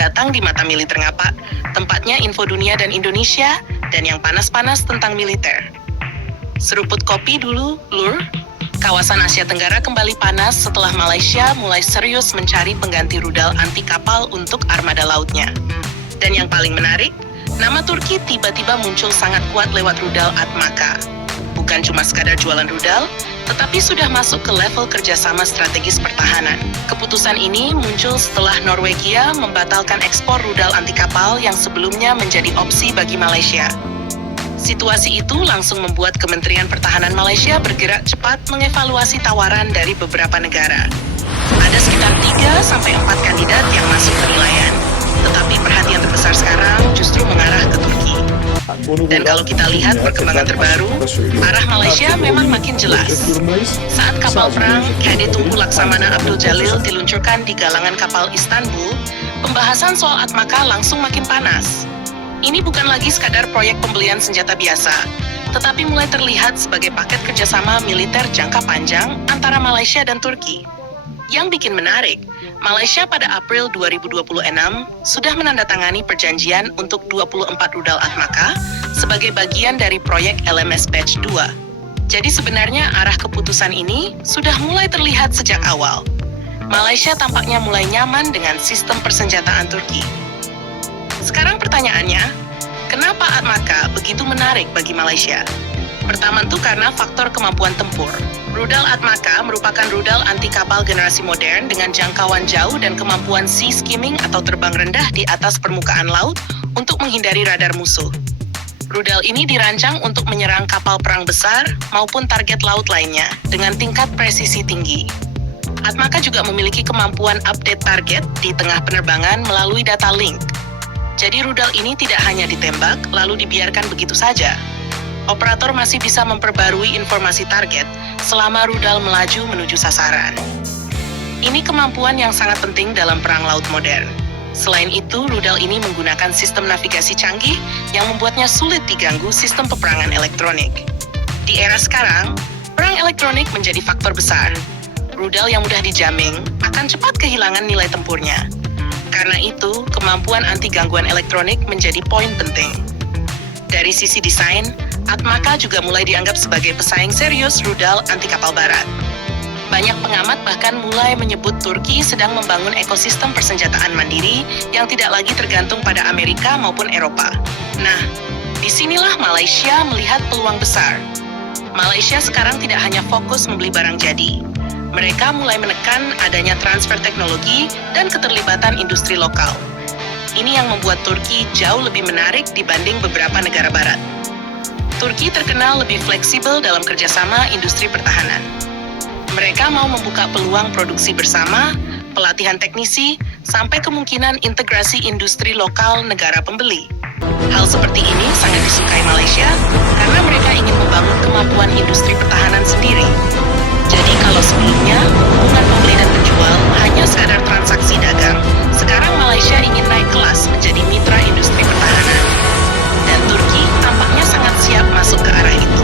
datang di mata militer ngapak, tempatnya info dunia dan Indonesia, dan yang panas-panas tentang militer. Seruput kopi dulu, Lur. Kawasan Asia Tenggara kembali panas setelah Malaysia mulai serius mencari pengganti rudal anti kapal untuk armada lautnya. Dan yang paling menarik, nama Turki tiba-tiba muncul sangat kuat lewat rudal Atmaka. Bukan cuma sekadar jualan rudal, tetapi sudah masuk ke level kerjasama strategis pertahanan. Keputusan ini muncul setelah Norwegia membatalkan ekspor rudal anti kapal yang sebelumnya menjadi opsi bagi Malaysia. Situasi itu langsung membuat Kementerian Pertahanan Malaysia bergerak cepat mengevaluasi tawaran dari beberapa negara. Ada sekitar 3-4 kandidat yang masuk penilaian, tetapi perhatian terbesar sekarang justru mengarah ke Turki. Dan kalau kita lihat perkembangan terbaru, arah Malaysia memang makin jelas. Saat kapal perang KD Tunku Laksamana Abdul Jalil diluncurkan di galangan kapal Istanbul, pembahasan soal Atmaka langsung makin panas. Ini bukan lagi sekadar proyek pembelian senjata biasa, tetapi mulai terlihat sebagai paket kerjasama militer jangka panjang antara Malaysia dan Turki. Yang bikin menarik, Malaysia pada April 2026 sudah menandatangani perjanjian untuk 24 rudal Atmaka sebagai bagian dari proyek LMS Batch 2. Jadi sebenarnya arah keputusan ini sudah mulai terlihat sejak awal. Malaysia tampaknya mulai nyaman dengan sistem persenjataan Turki. Sekarang pertanyaannya, kenapa Atmaka begitu menarik bagi Malaysia? Pertama itu karena faktor kemampuan tempur. Rudal Atmaka merupakan rudal anti kapal generasi modern dengan jangkauan jauh dan kemampuan sea skimming atau terbang rendah di atas permukaan laut untuk menghindari radar musuh. Rudal ini dirancang untuk menyerang kapal perang besar maupun target laut lainnya dengan tingkat presisi tinggi. Atmaka juga memiliki kemampuan update target di tengah penerbangan melalui data link. Jadi rudal ini tidak hanya ditembak lalu dibiarkan begitu saja. Operator masih bisa memperbarui informasi target selama rudal melaju menuju sasaran. Ini kemampuan yang sangat penting dalam perang laut modern. Selain itu, rudal ini menggunakan sistem navigasi canggih yang membuatnya sulit diganggu sistem peperangan elektronik. Di era sekarang, perang elektronik menjadi faktor besar. Rudal yang mudah dijamming akan cepat kehilangan nilai tempurnya. Karena itu, kemampuan anti gangguan elektronik menjadi poin penting. Dari sisi desain, Atmaka juga mulai dianggap sebagai pesaing serius rudal anti kapal barat. Banyak pengamat bahkan mulai menyebut Turki sedang membangun ekosistem persenjataan mandiri yang tidak lagi tergantung pada Amerika maupun Eropa. Nah, disinilah Malaysia melihat peluang besar. Malaysia sekarang tidak hanya fokus membeli barang jadi. Mereka mulai menekan adanya transfer teknologi dan keterlibatan industri lokal. Ini yang membuat Turki jauh lebih menarik dibanding beberapa negara barat. Turki terkenal lebih fleksibel dalam kerjasama industri pertahanan. Mereka mau membuka peluang produksi bersama, pelatihan teknisi, sampai kemungkinan integrasi industri lokal negara pembeli. Hal seperti ini sangat disukai Malaysia karena mereka ingin membangun kemampuan industri pertahanan sendiri. Jadi kalau sebelumnya hubungan pembeli dan penjual hanya sekadar transaksi dagang, sekarang Malaysia ingin naik kelas menjadi mitra industri pertahanan. Dan Turki tampaknya sangat siap masuk ke arah itu.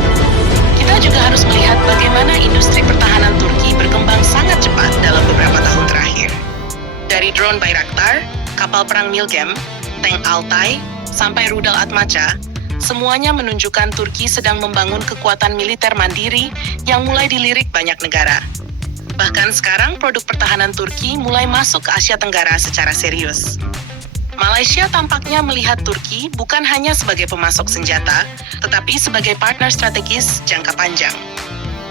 Kita juga harus melihat bagaimana industri pertahanan Turki berkembang sangat cepat dalam beberapa tahun terakhir. Dari drone Bayraktar, kapal perang Milgem, tank Altay, sampai rudal Atmaca, semuanya menunjukkan Turki sedang membangun kekuatan militer mandiri yang mulai dilirik banyak negara. Bahkan sekarang produk pertahanan Turki mulai masuk ke Asia Tenggara secara serius. Malaysia tampaknya melihat Turki bukan hanya sebagai pemasok senjata, tetapi sebagai partner strategis jangka panjang.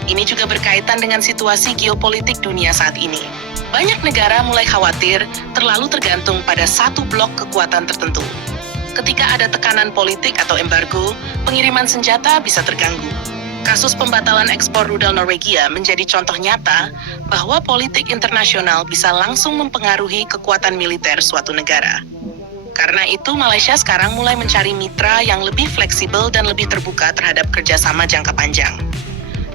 Ini juga berkaitan dengan situasi geopolitik dunia saat ini. Banyak negara mulai khawatir terlalu tergantung pada satu blok kekuatan tertentu. Ketika ada tekanan politik atau embargo, pengiriman senjata bisa terganggu. Kasus pembatalan ekspor rudal Norwegia menjadi contoh nyata bahwa politik internasional bisa langsung mempengaruhi kekuatan militer suatu negara. Karena itu, Malaysia sekarang mulai mencari mitra yang lebih fleksibel dan lebih terbuka terhadap kerjasama jangka panjang.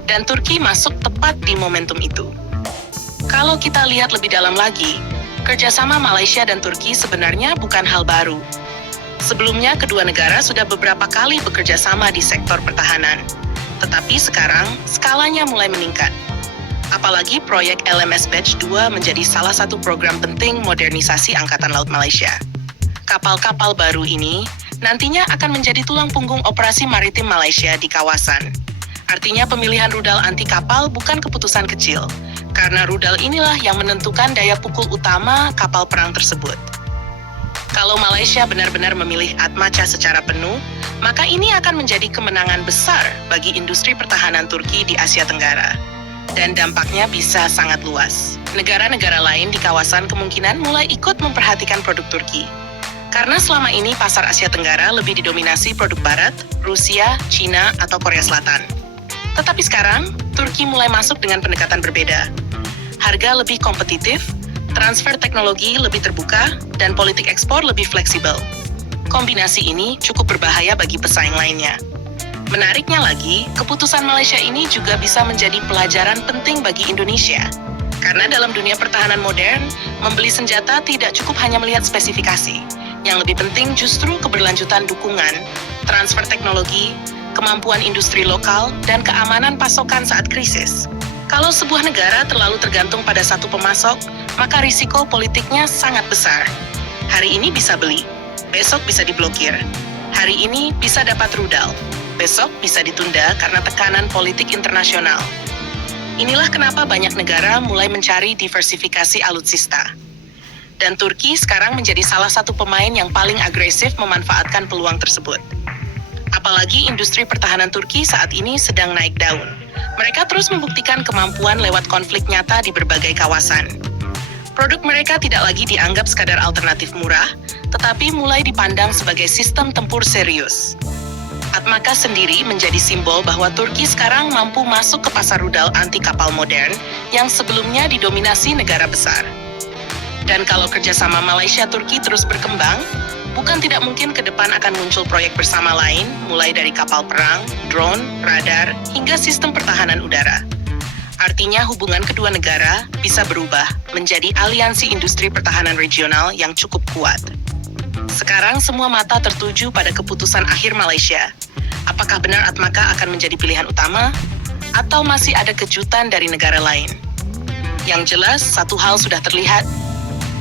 Dan Turki masuk tepat di momentum itu. Kalau kita lihat lebih dalam lagi, kerjasama Malaysia dan Turki sebenarnya bukan hal baru. Sebelumnya, kedua negara sudah beberapa kali bekerja sama di sektor pertahanan. Tetapi sekarang, skalanya mulai meningkat. Apalagi proyek LMS Batch 2 menjadi salah satu program penting modernisasi Angkatan Laut Malaysia. Kapal-kapal baru ini nantinya akan menjadi tulang punggung operasi maritim Malaysia di kawasan. Artinya pemilihan rudal anti kapal bukan keputusan kecil, karena rudal inilah yang menentukan daya pukul utama kapal perang tersebut. Kalau Malaysia benar-benar memilih Atmaca secara penuh, maka ini akan menjadi kemenangan besar bagi industri pertahanan Turki di Asia Tenggara. Dan dampaknya bisa sangat luas. Negara-negara lain di kawasan kemungkinan mulai ikut memperhatikan produk Turki. Karena selama ini pasar Asia Tenggara lebih didominasi produk Barat, Rusia, Cina, atau Korea Selatan. Tetapi sekarang, Turki mulai masuk dengan pendekatan berbeda. Harga lebih kompetitif, transfer teknologi lebih terbuka, dan politik ekspor lebih fleksibel. Kombinasi ini cukup berbahaya bagi pesaing lainnya. Menariknya lagi, keputusan Malaysia ini juga bisa menjadi pelajaran penting bagi Indonesia. Karena dalam dunia pertahanan modern, membeli senjata tidak cukup hanya melihat spesifikasi. Yang lebih penting justru keberlanjutan dukungan, transfer teknologi, kemampuan industri lokal, dan keamanan pasokan saat krisis. Kalau sebuah negara terlalu tergantung pada satu pemasok, maka risiko politiknya sangat besar. Hari ini bisa beli, besok bisa diblokir. Hari ini bisa dapat rudal, besok bisa ditunda karena tekanan politik internasional. Inilah kenapa banyak negara mulai mencari diversifikasi alutsista. Dan Turki sekarang menjadi salah satu pemain yang paling agresif memanfaatkan peluang tersebut. Apalagi industri pertahanan Turki saat ini sedang naik daun. Mereka terus membuktikan kemampuan lewat konflik nyata di berbagai kawasan. Produk mereka tidak lagi dianggap sekadar alternatif murah, tetapi mulai dipandang sebagai sistem tempur serius. Atmaca sendiri menjadi simbol bahwa Turki sekarang mampu masuk ke pasar rudal anti kapal modern yang sebelumnya didominasi negara besar. Dan kalau kerjasama Malaysia-Turki terus berkembang, bukan tidak mungkin ke depan akan muncul proyek bersama lain, mulai dari kapal perang, drone, radar, hingga sistem pertahanan udara. Artinya hubungan kedua negara bisa berubah menjadi aliansi industri pertahanan regional yang cukup kuat. Sekarang semua mata tertuju pada keputusan akhir Malaysia. Apakah benar Atmaca akan menjadi pilihan utama? Atau masih ada kejutan dari negara lain? Yang jelas, satu hal sudah terlihat.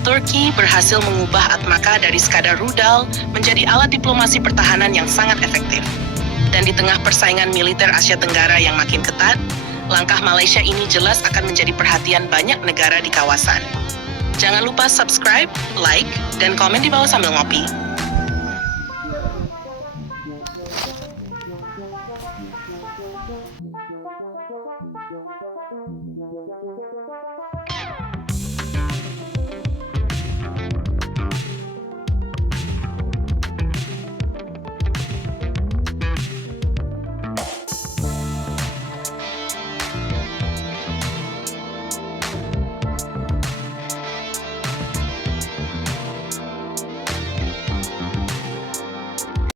Turki berhasil mengubah Atmaca dari sekadar rudal menjadi alat diplomasi pertahanan yang sangat efektif. Dan di tengah persaingan militer Asia Tenggara yang makin ketat, langkah Malaysia ini jelas akan menjadi perhatian banyak negara di kawasan. Jangan lupa subscribe, like, dan komen di bawah sambil ngopi.